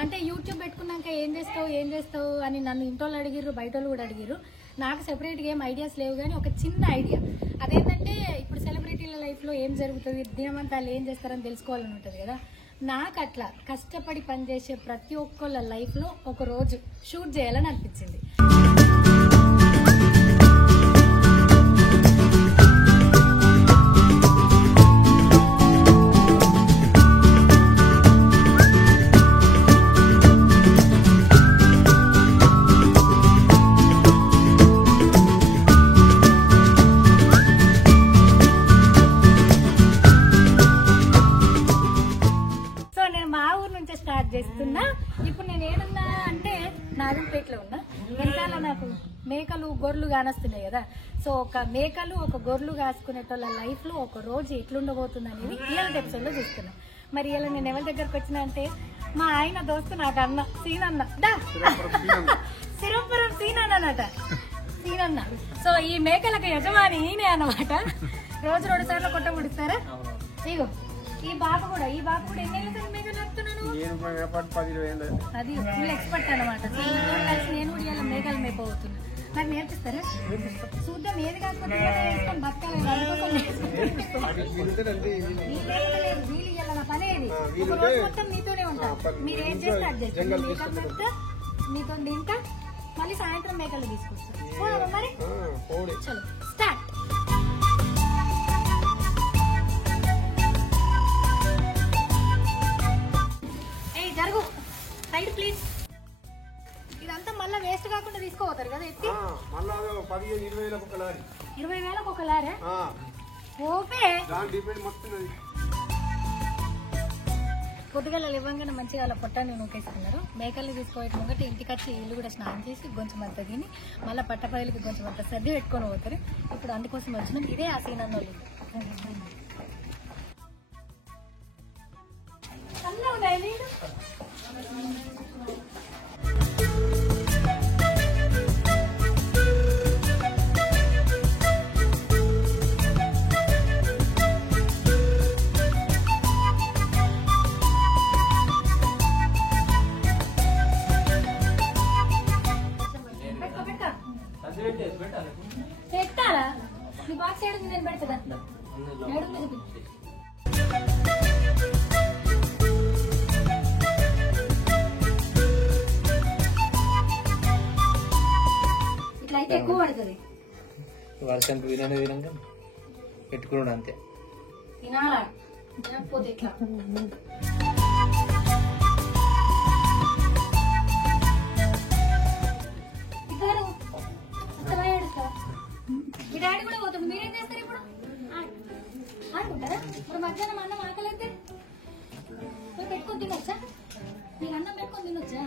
అంటే యూట్యూబ్ పెట్టుకున్నాక ఏం చేస్తావు అని నన్ను ఇంటోళ్ళు అడిగిర్రు, బయట వాళ్ళు కూడా అడిగిర్రు. నాకు సెపరేట్గా ఏం ఐడియాస్ లేవు, కానీ ఒక చిన్న ఐడియా అదేంటంటే ఇప్పుడు సెలబ్రిటీల లైఫ్లో ఏం జరుగుతుంది, దినమంతా వాళ్ళు ఏం చేస్తారని తెలుసుకోవాలని ఉంటుంది కదా. నాకు అట్లా కష్టపడి పనిచేసే ప్రతి ఒక్కళ్ళ లైఫ్లో ఒక రోజు షూట్ చేయాలని అనిపించింది. చేస్తున్నా. ఇప్పుడు నేను ఏడున్నా అంటే నాగంపేటలో ఉన్నా. వెనకాల నాకు మేకలు గొర్రెలు కానొస్తున్నాయి కదా. సో ఒక మేకలు ఒక గొర్రెలు కాసుకునేటోళ్ళ లైఫ్ లో ఒక రోజు ఎట్లుండబోతుంది అనేది ఇలాంటి ఎపిసోడ్ లో చూస్తున్నాం. మరి ఇలా నేను ఎవరి దగ్గరకు వచ్చినా అంటే మా ఆయన దోస్తు నాకు అన్న సీనన్న సిరంపురం సీనన్నట సీనన్న. సో ఈ మేకలకు యజమాని ఈయనే అన్నమాట. రోజు 2 సార్లు కొట్ట ముడిస్తారా. ఇగో ఈ బాబు కూడా ఎన్ని మేకలు నడుపుతున్నాను అది ఫుల్ ఎక్స్పర్ట్ అనమాట. సో కలిసి నేను కూడా ఇలా మేకలు మేపవుతున్నా. నాకు నేర్పిస్తారా? చూద్దాం ఏది కాకపోతే వేసుకొని బతకాలి. వీలు ఇవ్వాలి నా పని ఏది. ఒక రోజు మొత్తం మీతోనే ఉంటాను. మీరు ఏం చేస్తే అది చేస్తాను. మేకలు పెడితే మీతో తింటా, మళ్ళీ సాయంత్రం మేకలు తీసుకొస్తాను. మరి చలో స్టార్ట్. జరుగు సైడ్ ప్లీజ్. ఇదంతా మళ్ళీ వేస్ట్ కాకుండా తీసుకోపోతారు కదా ఎత్తి. 20,000 ఒక లారీ ఓపే. పొద్దుగల ఇవ్వగానే మంచిగా అలా పొట్టాన్ని నూకేసుకున్నారు. మేకల్ని తీసుకోవడం ఒకటి ఇంటికి వచ్చి ఇల్లు కూడా స్నానం చేసి కొంచెం అంత తిని మళ్ళీ పట్టపల్లికి కొంచెం అంత సర్ది పెట్టుకొని పోతారు. ఇప్పుడు అందుకోసం వచ్చినాం. ఇదే ఆ సీనన్న వాళ్ళు. అన్నీ ఉన్నాయి నీళ్ళు. పెట్టాలా నీ బాక్స్ ఏడుంది నేను పెడతా. ఇట్లా అయితే ఎక్కువ పడుతుంది. వర్షానికి వినంగా పెట్టుకున్నాడు అంతే. తినాలా తినకపోతే ఇట్లా మీ డాడీ కూడా పోతాడు. మీరేం చేస్తారు ఇప్పుడు? ఆడుకుంటారా? ఇప్పుడు మధ్యాహ్నం అన్నం ఆకలైతే పెట్టుకొని తినొచ్చా? మీరు అన్నం పెట్టుకొని తినొచ్చా?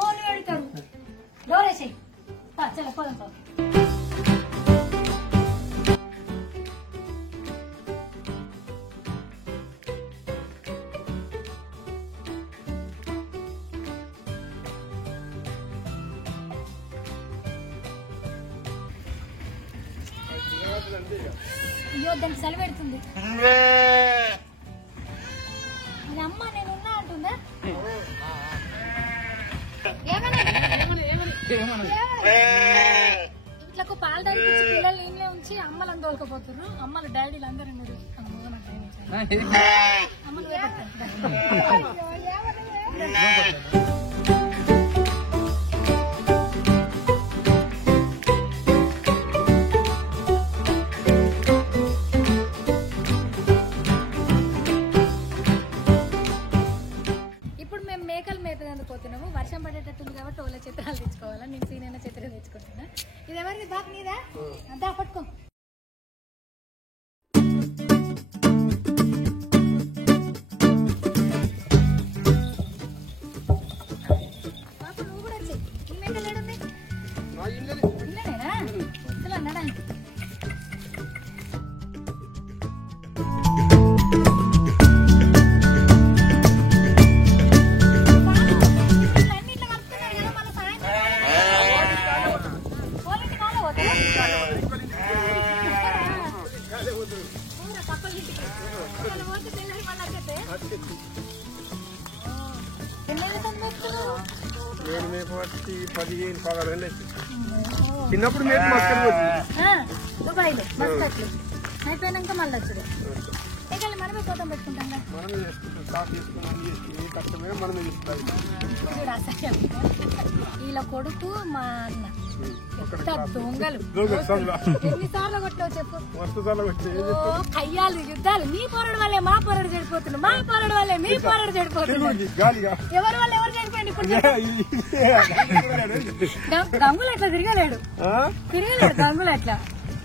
ఓన్లు పెడతారు. డోరేసాయి చలో పోదాం. అయ్యో దానికి చలి పెడుతుంది. మీ అమ్మ నేను ఉన్నా అంటుందా? ఇట్లా పాలు తాగిపించి పిల్లలు ఇంట్లో ఉంచి అమ్మలను తోలుకపోతున్నారు. అమ్మలు డాడీలు అందరూ అమ్మలు పోతున్నాము. వర్షం పడేటట్టుంది కాబట్టి ఓలా చిత్రాలు తెచ్చుకోవాలా. నేను సీనైనా చిత్రం తెచ్చుకుంటున్నా. ఇది ఎవరిది బాగా నీదా? అంతా పట్టుకో. బాబు నువ్వు కూడా వచ్చి ఈ మేకలు ఏడుంది? ఇల్లేనా? అసలు అన్నాడా? నేను మేక పట్టి 15-16 ఏళ్ళు చిన్నప్పుడు మేక మస్కట్ దుబాయ్లో మస్కట్లు అయిపోయినాక మళ్ళీ వచ్చుడు ఇక మనమే కోతం పెట్టుకుంటాం మనమే చేసుకుంటాం స్టాక్ చేసుకున్నాం కష్టమే మనమే చేస్తాం చూడు అసహ్యం వీళ్ళ కొడుకు మా అన్న దొంగలు ఎన్నిసార్లు కొట్టినావు చెప్పు మస్తు సార్లు వచ్చి కయ్యాలు యుద్ధాలు మీ పోరాడు వల్లే మా పోరాడు చెడిపోతుంది మా పోరాడు వల్లే మీ పోరాడు చెడిపోతుంది ఎవరి వల్ల ఎవరు చెడిపోయింది ఇప్పుడు గంగులు అట్లా తిరగలేడు గంగులు అట్లా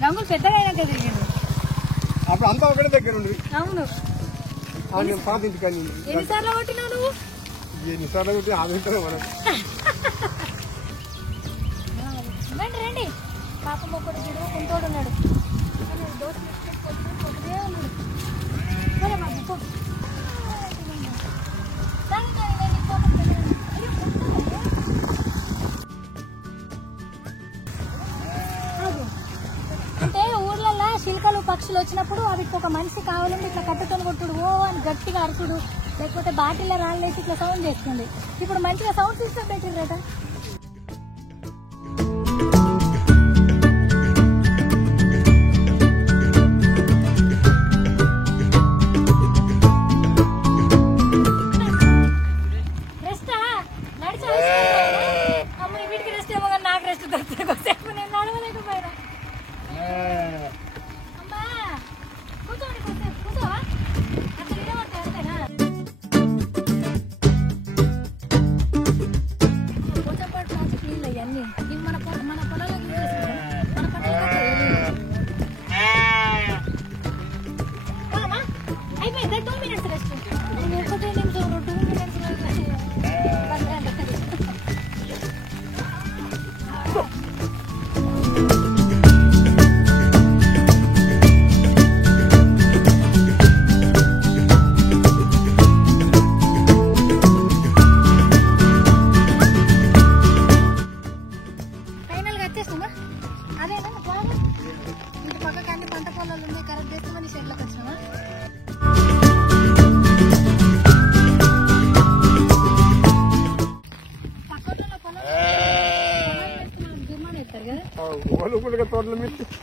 గంగులు పెద్దగా అయినాక తిరిగాడు అప్పుడు అంతా ఒకటే దగ్గర ఉంది అవును పాత ఇంటికి ఎన్నిసార్లు కొట్టినావు నువ్వు ఎన్నిసార్లు కొట్టి ఆమె మనం రండి రండి పాపం ఒకటి చూడు కుంటోడు ఉన్నాడు దోశ కొట్టుదే ఉన్నాడు సరే బాబు అంటే ఊర్లలో శిల్కలు పక్షులు వచ్చినప్పుడు వాటికి ఒక మనిషి కావాలంటే ఇట్లా కట్టుకొని కొట్టుడు ఓ అని గట్టిగా అరుచుడు లేకపోతే బాటిల్లో రాళ్ళేసి ఇట్లా సౌండ్ చేస్తుంది ఇప్పుడు మంచిగా సౌండ్ సిస్టమ్ పెట్టిండ్రట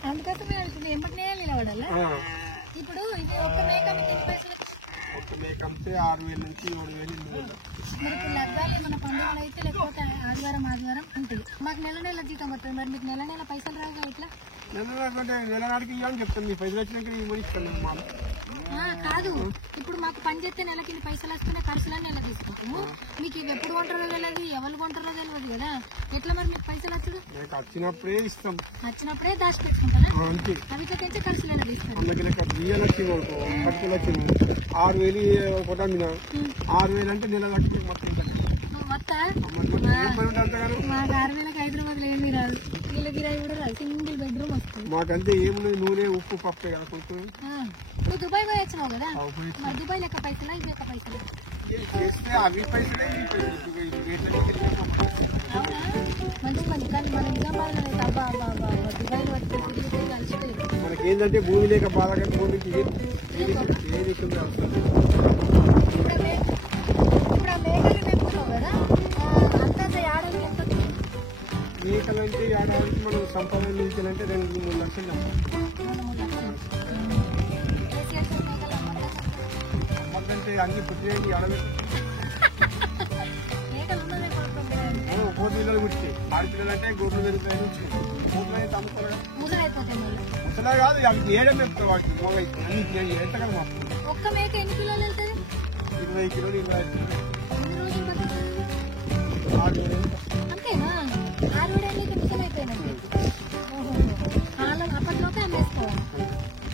అందుకోసమే ఎంపటినే నిలబడాలా ఇప్పుడు ఇది ఒక్క మేకకి ఒక్క మేక అమ్మితే 6,000 నుంచి 7,000 మరి ఇప్పుడు లగ్గాలి మన పండుగలు అయితే లేకపోతే ఆదివారం ఉంటుంది మాకు నెల జీతం వస్తుంది మరి మీకు నెల పైసలు రావుగా ఇట్లా నెల నాటికి ఇవ్వాలని చెప్తాను మీ పైసలు వచ్చినాక ఇవ్వని ఇస్తాను కాదు ఇప్పుడు మాకు పని చేస్తే నెలకి పైసలు వస్తేనే ఖర్చులని నెల తీసుకుంటాము మీకు ఇవి ఎప్పుడు కొంటారో తెలియదు ఎవరు కొంటారో తెలియదు కదా ఎట్లా మరి మీకు పైసలు వచ్చుడు వచ్చినప్పుడే ఇస్తాం వచ్చినప్పుడే దాచిపెట్టుకుంటారా అవి తెచ్చి ఖర్చులు ఎలా తీసుకుంటాం బియ్యాలు వచ్చింది ఖర్చులు వచ్చింది 6,000 కొట్టిన 6,000 అంటే నెల కట్టి మొత్తం మాకు 6,000కి హైదరాబాద్ ఏమీ రాదు వీళ్ళ గిరాయి కూడా రాదు సింగిల్ బెడ్రూమ్ వస్తుంది మాకంటే ఏమున్నది నూనె ఉప్పు పప్పే కాకుండా నువ్వు దుబాయ్ పోయి వచ్చినావు కదా మరి దుబాయ్ లెక్క పైసలా ఇది లెక్క పైసలా అవి పైసలే అవునా మంచి పని కానీ మన నిజామాబాద్లో అయితే అబ్బా దుబాయ్లో వచ్చి కలిసిపోయింది మనకేంటంటే భూమి లేక బాధ కానీ భూమికి ఏది ఇప్పుడు ఆ మేకలు పెట్టుకున్నావు కదా అంత ఆడలు ఎంత మేకలంటే ఆడవాళ్ళకి మనం సంపాదన నిలిచాలంటే 2-3 లక్షలు అమ్మంటే అన్ని పుట్టిన ఆడబెట్టి కోడిపిల్లలు కుట్టి ఆడపిల్లలు అంటే గోపులు పెరుగుతాయి గోపులు అమ్ముతారు ముసలా కాదు అవి ఏడం పెడతారు వాటికి మోగ అన్ని ఎంత కదా మాకు ఒక్క మేక ఎన్ని కిలోలు వెళ్తాయి 20 కిలోలు 6 అంతేనా 6 ఏళ్ళకి ముసలు అయిపోయినట్టు అప్పట్లోకి అమ్మేసుకోవాలి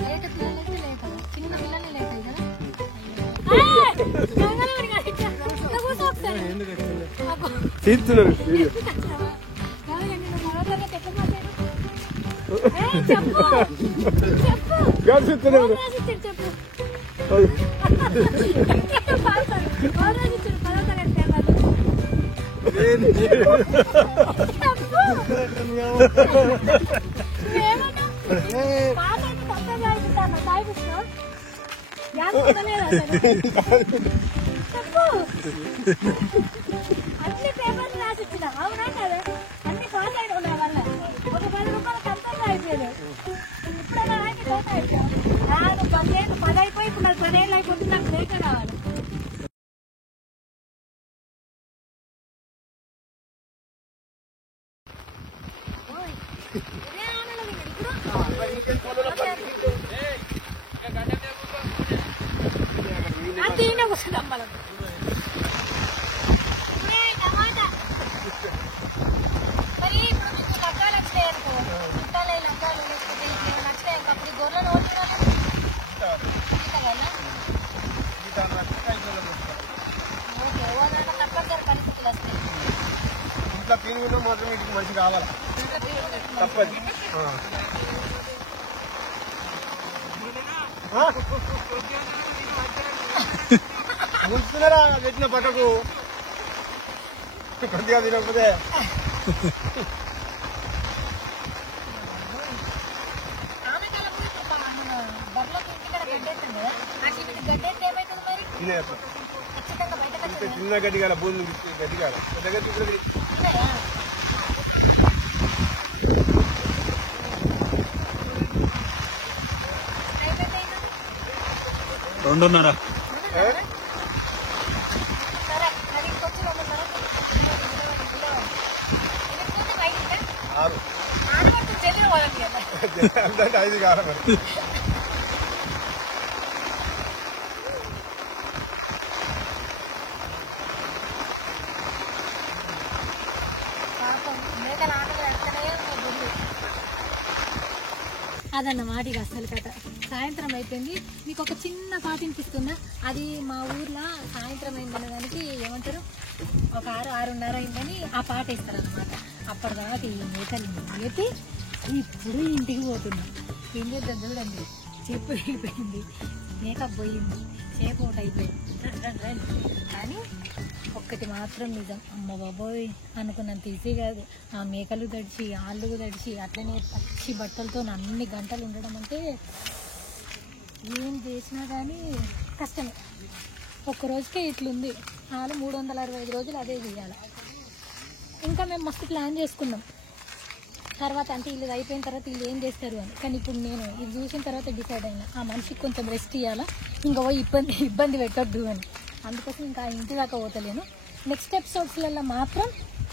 లేక పిల్లలు అయితే లేక చిన్న పిల్లలే లేతాయి కదా తీస్తున్నారు అన్ని పేపర్లు రాసిచ్చిన 10 అయిపోయి ఇప్పుడు నాకు 10 ఏళ్ళు అయిపోతుంది, నాకు మేక కావాలి. అంతేనే వస్తుంది అమ్మాలి. మరి ఇప్పుడు మీకు లగ్గాలు వచ్చినాయి అనుకో, చుట్టాలు లగ్గాలు లేకపోతే నచ్చినాయి అనుకో, అప్పుడు గొర్రెలు ఓకే వాళ్ళ తప్పనిసరి పరిస్థితులు వస్తాయి. ఇంట్లో పీనుగున్నా మాత్రం ఇంటికి మంచి కావాలి, తప్పదు. ముంచుతున్నారా పెట్టిన పక్కకు కొద్దిగా తినకపోతే. చిన్న గడ్డి కాల భూమి గడ్డి కాల దగ్గర తీసుకుని 2:30. అంటే 5 కాల మరి. అదన్నమాట ఇక అసలు కథ. సాయంత్రం అయిపోయింది. మీకు ఒక చిన్న పాట వినిపిస్తుందా? అది మా ఊర్లో సాయంత్రం అయిందనే దానికి ఏమంటారు, ఒక 6-6:30 అయిందని ఆ పాట వేస్తారు అనమాట. అప్పటిదాకా ఈ మేకలు మేపి ఇప్పుడు ఇంటికి పోతున్నాం. ఏం చేద్దాం చూడండి, చెప్పు అయిపోయింది, మేకప్ పోయింది, చేప ఒకటి అయిపోయింది. కానీ ఒక్కటి మాత్రం నిజం, అమ్మ బాబోయ్ అనుకున్నంత ఈజీ కాదు. ఆ మేకలు తడిచి ఆళ్ళు తడిచి అట్లనే పచ్చి బట్టలతో అన్ని గంటలు ఉండడం అంటే ఏం చేసినా కానీ కష్టమే. ఒక్కరోజుకే ఇట్లుంది, వాళ్ళు 365 రోజులు అదే చేయాలి. ఇంకా మేము మస్తు ప్లాన్ చేసుకున్నాం తర్వాత, అంటే వీళ్ళు అయిపోయిన తర్వాత వీళ్ళు ఏం చేస్తారు అని. కానీ ఇప్పుడు నేను ఇది చూసిన తర్వాత డిసైడ్ అయినా ఆ మనిషికి కొంచెం రెస్ట్ ఇవ్వాలా, ఇంకా పోయి ఇబ్బంది పెట్టొద్దు అని. అందుకోసం ఇంకా ఇంటి దాకా పోతలేను. నెక్స్ట్ ఎపిసోడ్స్లలో మాత్రం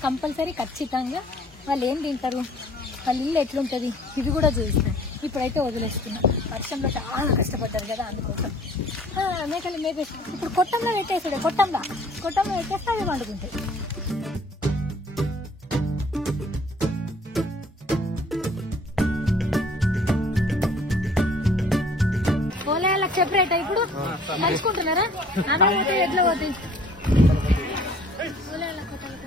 కంపల్సరీ ఖచ్చితంగా వాళ్ళు ఏం తింటారు, వాళ్ళ ఇల్లు ఎట్లుంటుంది ఇది కూడా చూపిస్తాను. ఇప్పుడైతే వదిలేస్తున్నా, వర్షంలో చాలా కష్టపడ్డారు కదా అందుకోసం. మేకలు మేపేసి ఇప్పుడు కొట్టంలో పెట్టేసాడు, కొట్టంలో పెట్టేస్తే అవి వండుకుంటాయి. పోలేళ్ళకి సెపరేట్ ఇప్పుడు పంచుకుంటున్నారా? అలా పోతే ఎట్లా పోతాయి పోలేళ్ళ కొట్టాలి.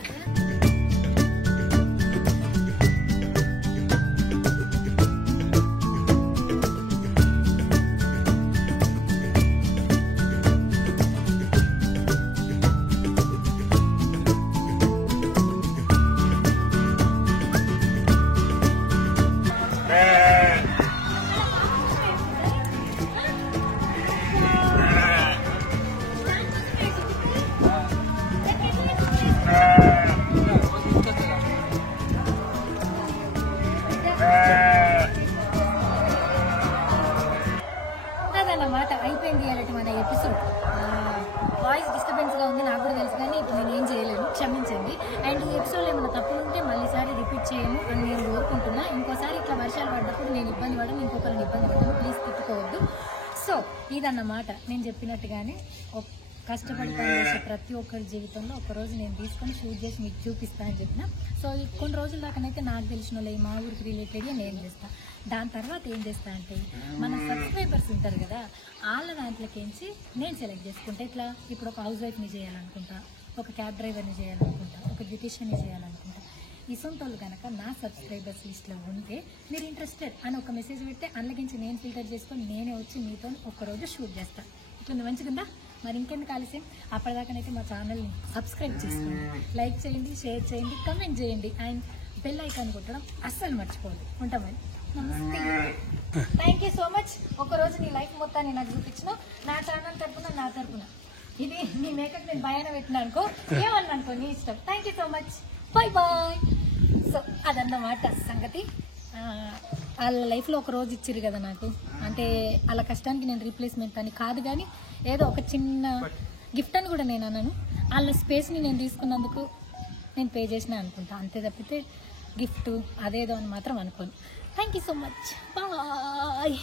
అదన్నమాట అయిపోయింది అలాంటి మన ఎపిసోడ్. వాయిస్ డిస్టర్బెన్స్గా ఉంది నాకు కూడా తెలుసు, కానీ ఇప్పుడు నేను ఏం చేయలేను, క్షమించండి. అండ్ ఈ ఎపిసోడ్లో ఏమైనా తప్పులు ఉంటే మళ్ళీసారి రిపీట్ చేయము అని నేను కోరుకుంటున్నా. ఇంకోసారి ఇట్లా వర్షాలు పడ్డప్పుడు నేను ఇబ్బంది పడను, ఇంకొకరిని ఇబ్బంది పడను, ప్లీజ్ తిట్టుకోవద్దు. సో ఇదన్నమాట నేను చెప్పినట్టుగానే కష్టపడి పనిచేసే ప్రతి ఒక్కరి జీవితంలో ఒకరోజు నేను తీసుకొని షూట్ చేసి మీకు చూపిస్తానని చెప్పిన. సో కొన్ని రోజుల దాకానైతే నాకు తెలిసిన వాళ్ళు మా ఊరికి రిలేటెడ్గా నేను చేస్తాను. దాని తర్వాత ఏం చేస్తా అంటే మన సబ్స్క్రైబర్స్ ఉంటారు కదా, వాళ్ళ దాంట్లోకించి నేను సెలెక్ట్ చేసుకుంటా. ఇట్లా ఇప్పుడు ఒక హౌస్ వైఫ్ని చేయాలనుకుంటా, ఒక క్యాబ్ డ్రైవర్ని చేయాలనుకుంటా, ఒక బ్యూటీషియన్ని చేయాలనుకుంటా. ఇసొంటోళ్ళు కనుక నా సబ్స్క్రైబర్స్ లిస్ట్లో ఉంటే మీరు ఇంట్రెస్టెడ్ అని ఒక మెసేజ్ పెడితే అందులోకించి నేను ఫిల్టర్ చేసుకొని నేనే వచ్చి మీతో ఒక్కరోజు షూట్ చేస్తాను. ఇట్లా మంచిగుందా? మరి ఇంకెందుకు ఆలస్యం, అప్పటిదాకానైతే మా ఛానల్ని సబ్స్క్రైబ్ చేసుకోండి, లైక్ చేయండి, షేర్ చేయండి, కమెంట్ చేయండి, అండ్ బెల్ ఐకాన్ కొట్టడం అస్సలు మర్చిపోండి. ఉంటామని నమస్తే. Thank you so much. ఒకరోజు నీ లైఫ్ మొత్తాన్ని నాకు చూపించిన నా ఛానల్ తరఫున నా తరఫున ఇది నీ మేకప్ నేను భయాన పెట్టినా అనుకో, ఏమన్నా అనుకో, నీ ఇష్టం. Thank you so much, bye bye. So అదన్నమాట సంగతి. వాళ్ళ లైఫ్లో ఒక రోజు ఇచ్చిర్రు కదా నాకు, అంటే వాళ్ళ కష్టానికి నేను రీప్లేస్మెంట్ అని కాదు, కానీ ఏదో ఒక చిన్న గిఫ్ట్ అని కూడా నేను అన్నాను. వాళ్ళ స్పేస్ని నేను తీసుకున్నందుకు నేను పే చేసిన అనుకుంటా, అంతే తప్పితే గిఫ్ట్ అదేదో అని మాత్రం అనుకోను. Thank you so much, bye.